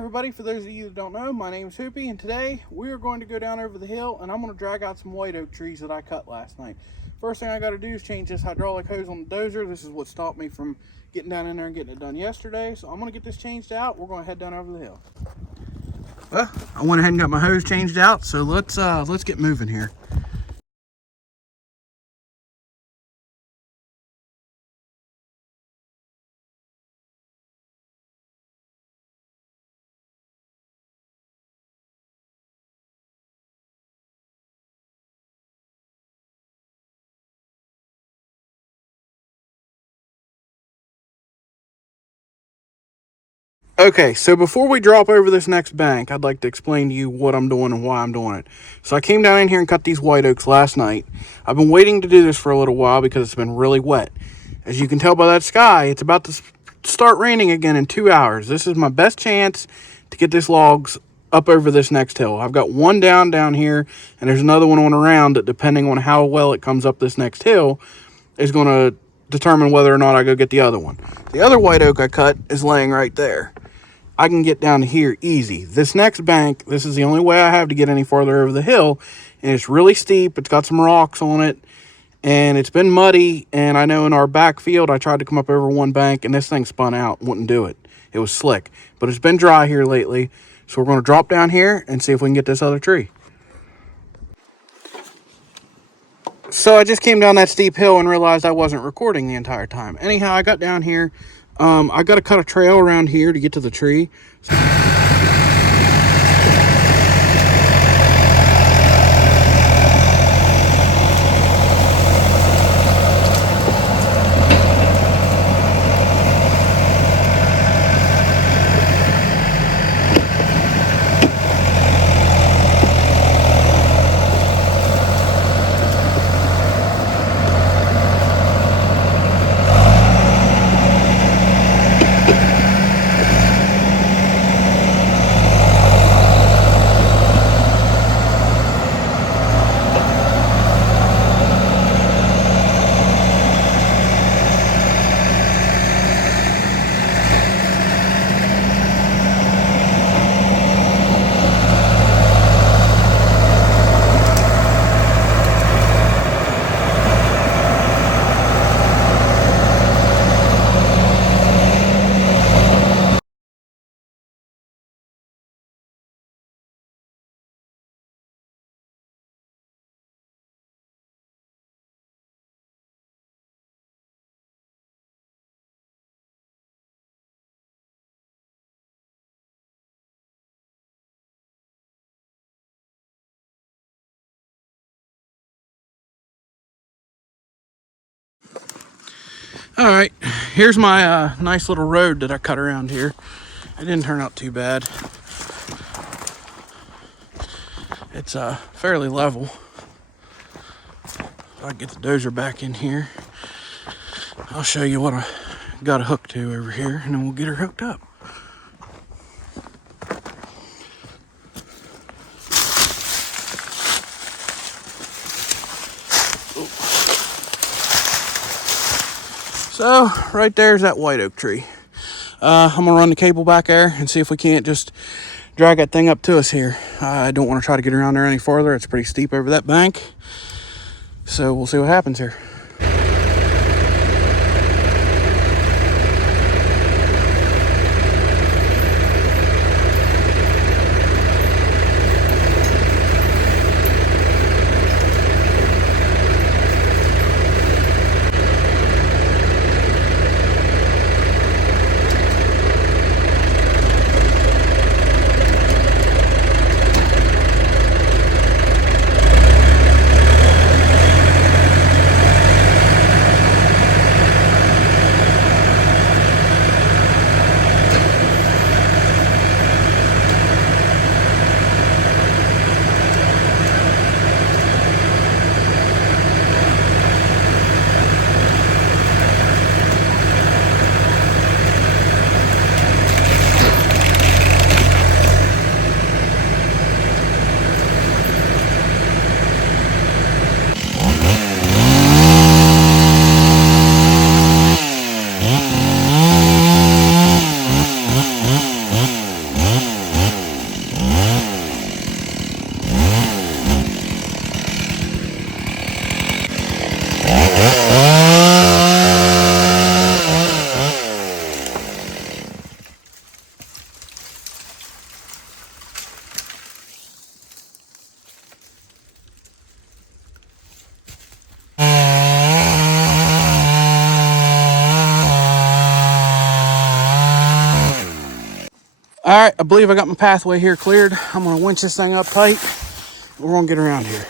everybody, for those of you that don't know, my name is Hoopy, and today we are going to go down over the hill and I'm going to drag out some white oak trees that I cut last night. First thing I got to do is change this hydraulic hose on the dozer. This is what stopped me from getting down in there and getting it done yesterday. So I'm going to get this changed out. We're going to head down over the hill. Well, I went ahead and got my hose changed out, so let's get moving here. Okay, so before we drop over this next bank, I'd like to explain to you what I'm doing and why I'm doing it. So I came down in here and cut these white oaks last night. I've been waiting to do this for a little while because it's been really wet. As you can tell by that sky, it's about to start raining again in 2 hours. This is my best chance to get this logs up over this next hill. I've got one down here, and there's another one on around that, depending on how well it comes up this next hill, is going to determine whether or not I go get the other one. The other white oak I cut is laying right there. I can get down to here easy. This next bank, this is the only way I have to get any farther over the hill, and it's really steep. It's got some rocks on it, and it's been muddy, and I know in our back field I tried to come up over one bank, and this thing spun out, wouldn't do it. It was slick, but it's been dry here lately, so we're going to drop down here and see if we can get this other tree. So I just came down that steep hill and realized I wasn't recording the entire time. Anyhow, I got down here. I got to cut a trail around here to get to the tree. All right, here's my nice little road that I cut around here. It didn't turn out too bad. It's fairly level. If I get the dozer back in here, I'll show you what I got a hook to over here, and then we'll get her hooked up. So right there's that white oak tree. I'm gonna run the cable back there and see if we can't just drag that thing up to us here. I don't want to try to get around there any farther. It's pretty steep over that bank. So we'll see what happens here. Alright, I believe I got my pathway here cleared. I'm going to winch this thing up tight. We're going to get around here.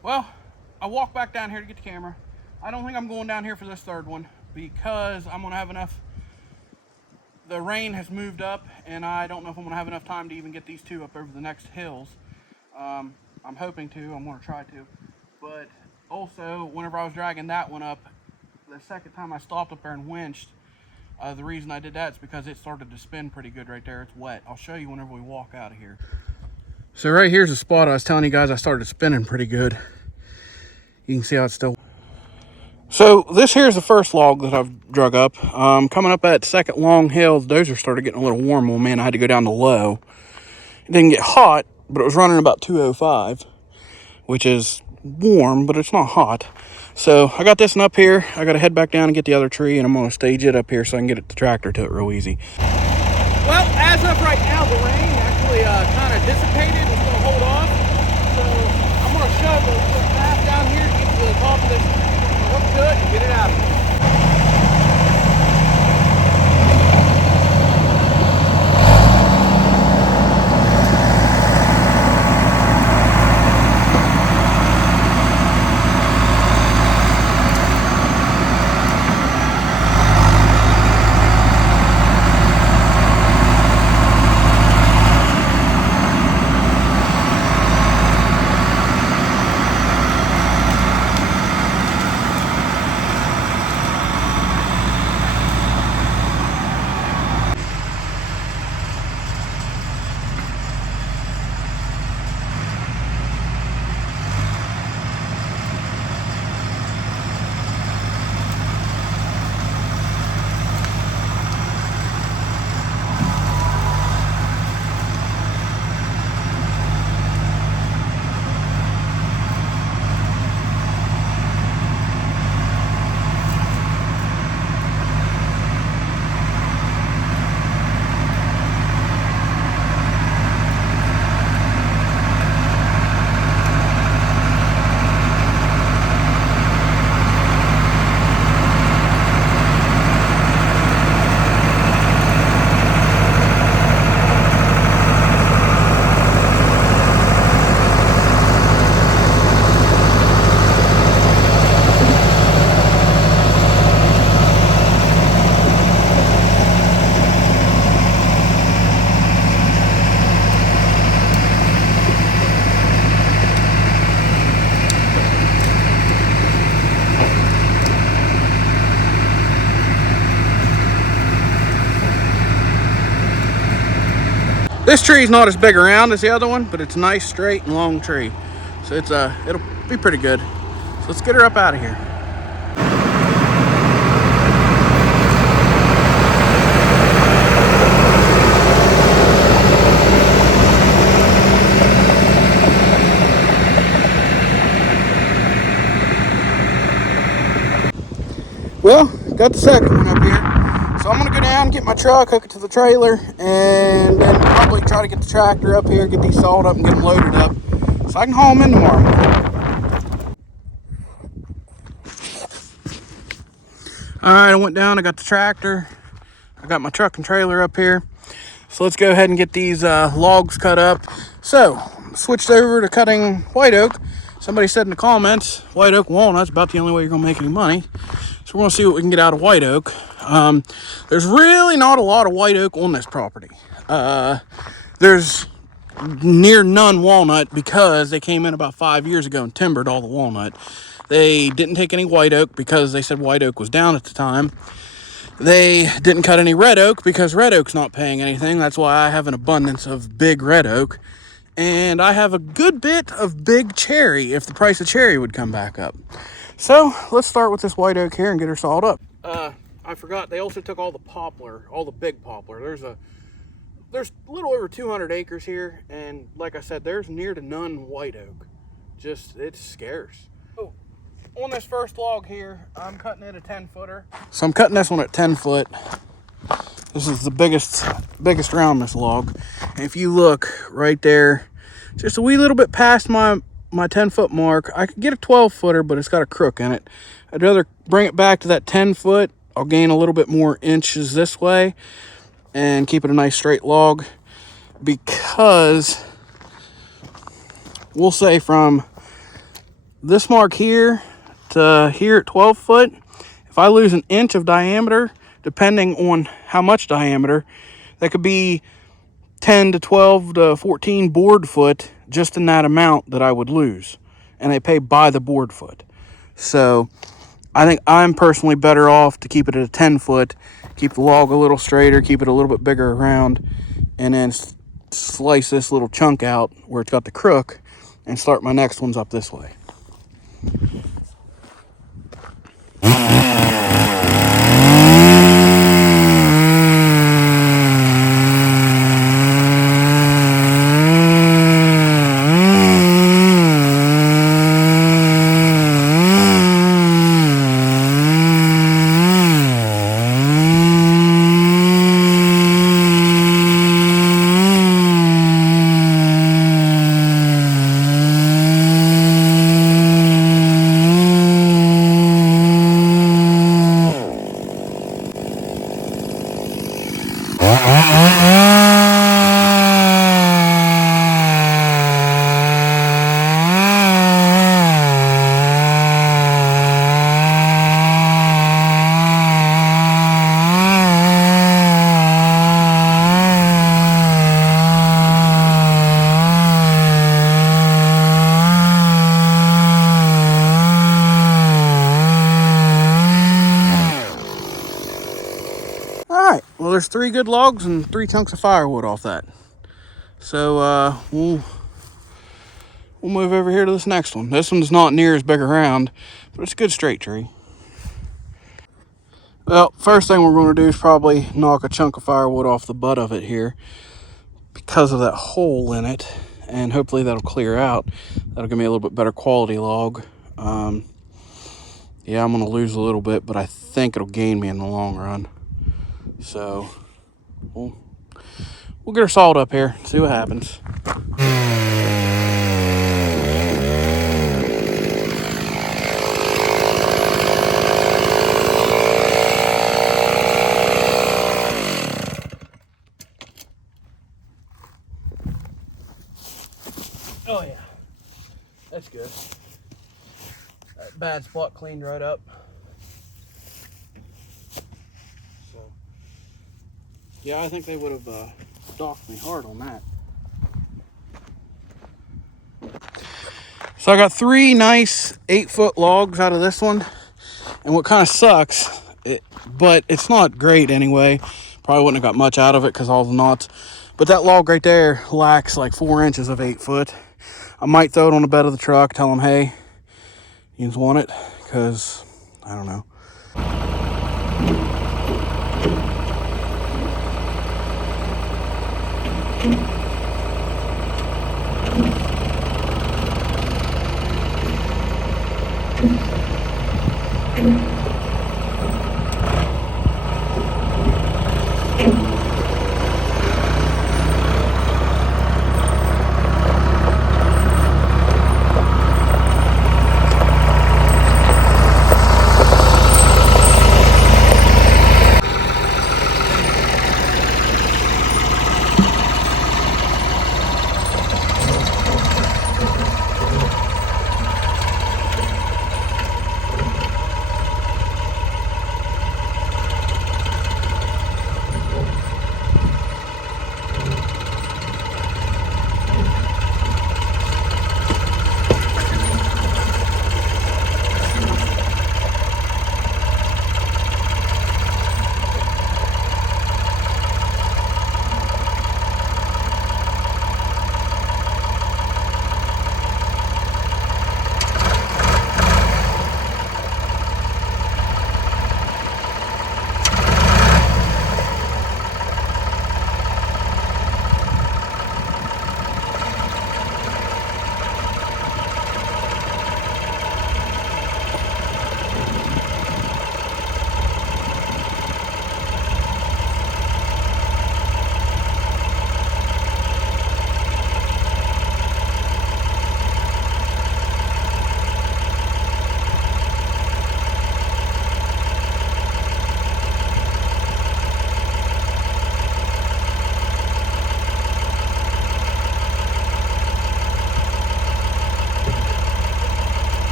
Well, I walked back down here to get the camera. I don't think I'm going down here for this third one because I'm going to have enough. The rain has moved up, and I don't know if I'm going to have enough time to even get these two up over the next hills. I'm hoping to. I'm going to try to. But also, whenever I was dragging that one up, the second time I stopped up there and winched, the reason I did that is because it started to spin pretty good right there. It's wet. I'll show you whenever we walk out of here. So right here's the spot I was telling you guys I started spinning pretty good. You can see how it's still. So this here's the first log that I've drug up. Coming up that second long hill, the dozer started getting a little warm. Well, man, I had to go down to low. It didn't get hot, but it was running about 205, which is warm, but it's not hot. So I got this one up here. I got to head back down and get the other tree, and I'm going to stage it up here so I can get the tractor to it real easy. Well, as of right now, the rain actually kind of dissipated. It's going to hold off. So I'm going to shove the path down here to get to the top of this tree. I'm going to hook to it and get it out of here. This tree is not as big around as the other one, but it's a nice, straight, and long tree. So it'll be pretty good. So let's get her up out of here. Well, got the second one up here. So I'm gonna go down, get my truck, hook it to the trailer, and then probably try to get the tractor up here, get these sawed up and get them loaded up so I can haul them in tomorrow. Alright, I went down, I got the tractor, I got my truck and trailer up here. So let's go ahead and get these logs cut up. So, switched over to cutting white oak. Somebody said in the comments, white oak walnut's about the only way you're gonna make any money. So we're gonna see what we can get out of white oak. There's really not a lot of white oak on this property. There's near none walnut because they came in about 5 years ago and timbered all the walnut. They didn't take any white oak because they said white oak was down at the time. They didn't cut any red oak because red oak's not paying anything. That's why I have an abundance of big red oak. And I have a good bit of big cherry if the price of cherry would come back up. So let's start with this white oak here and get her sawed up. I forgot, they also took all the poplar, all the big poplar. There's a little over 200 acres here, and like I said, there's near to none white oak. It's scarce. Oh, on this first log here, I'm cutting it a 10-footer. So I'm cutting this one at 10 foot. This is the biggest round this log. And if you look right there, just a wee little bit past my 10-foot mark, I could get a 12-footer, but it's got a crook in it. I'd rather bring it back to that 10-foot. I'll gain a little bit more inches this way and keep it a nice straight log, because we'll say from this mark here to here at 12 foot, if I lose an inch of diameter, depending on how much diameter, that could be 10 to 12 to 14 board foot just in that amount that I would lose. And they pay by the board foot. So I think I'm personally better off to keep it at a 10 foot, keep the log a little straighter, keep it a little bit bigger around, and then slice this little chunk out where it's got the crook and start my next ones up this way. Well, there's 3 good logs and 3 chunks of firewood off that. So we'll move over here to this next one. This one's not near as big around, but it's a good straight tree. Well, first thing we're going to do is probably knock a chunk of firewood off the butt of it here because of that hole in it, and hopefully that'll clear out. That'll give me a little bit better quality log. Yeah, I'm going to lose a little bit, but I think it'll gain me in the long run. So we'll get her sawed up here, see what happens. Oh yeah, that's good. That bad spot cleaned right up. So yeah, I think they would have docked me hard on that. So I got 3 nice 8-foot logs out of this one, and what kind of sucks, but it's not great anyway. Probably wouldn't have got much out of it because all the knots. But that log right there lacks like 4 inches of 8 foot. I might throw it on the bed of the truck, tell them, hey, you just want it, because I don't know.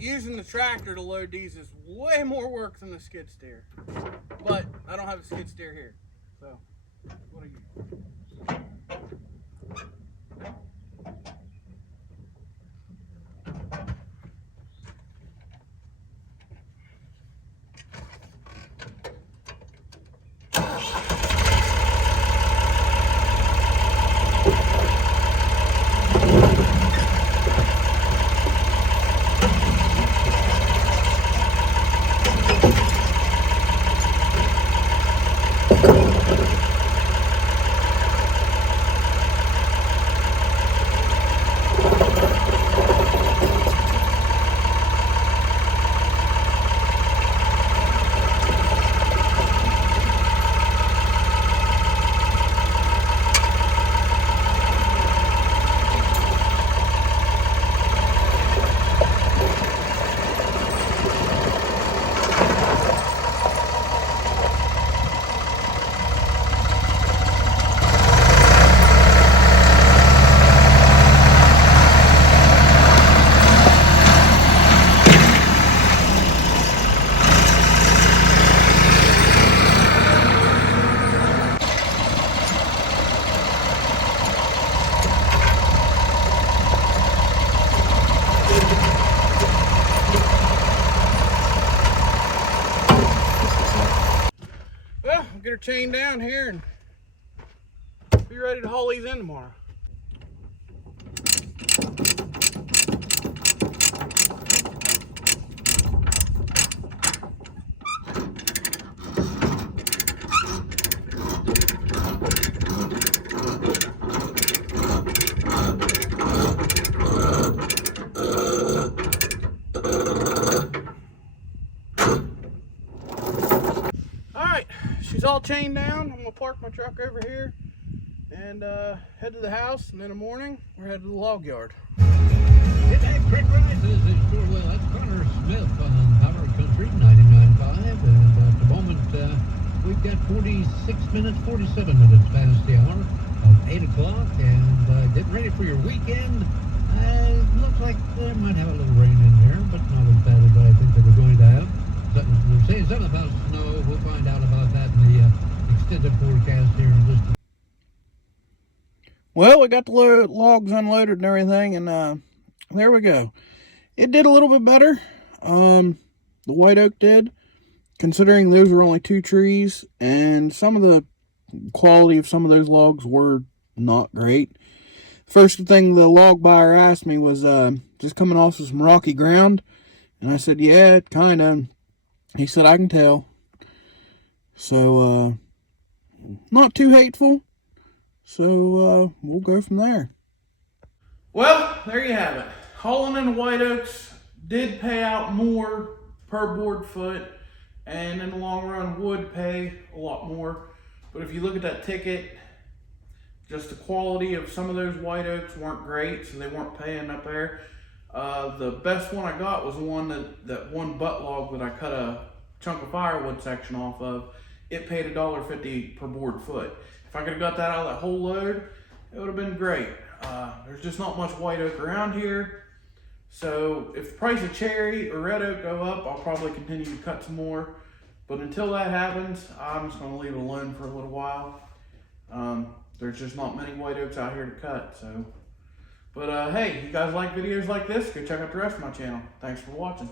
Using the tractor to load these is way more work than the skid steer. But I don't have a skid steer here. So, what are you? Well, I'll get her chained down here and be ready to haul these in tomorrow. She's all chained down. I'm gonna park my truck over here and head to the house, and in the morning we're headed to the log yard. Hit that quick rises is sure well. That's Connor Smith on Power Country 99.5, and at the moment we've got 47 minutes past the hour of 8 o'clock, and getting ready for your weekend Looks like they might have a little rain in there, but not as bad as I think they were going to have. They're saying something about snow. We'll find out about that in the extended forecast here in just a... Well, we got the logs unloaded and everything, and there we go. It did a little bit better. The white oak did, considering those were only 2 trees, and some of the quality of some of those logs were not great. First thing the log buyer asked me was just coming off of some rocky ground, and I said, yeah, kind of. He said, I can tell. So, not too hateful. So, we'll go from there. Well, there you have it. Hauling in the white oaks did pay out more per board foot, and in the long run would pay a lot more. But if you look at that ticket, just the quality of some of those white oaks weren't great, so they weren't paying up there. The best one I got was the one that one butt log that I cut a chunk of firewood section off of. It paid $1.50 per board foot. If I could have got that out of that whole load, it would have been great. There's just not much white oak around here. So if the price of cherry or red oak go up, I'll probably continue to cut some more. But until that happens, I'm just going to leave it alone for a little while. There's just not many white oaks out here to cut. So, but hey, you guys like videos like this? Go check out the rest of my channel. Thanks for watching.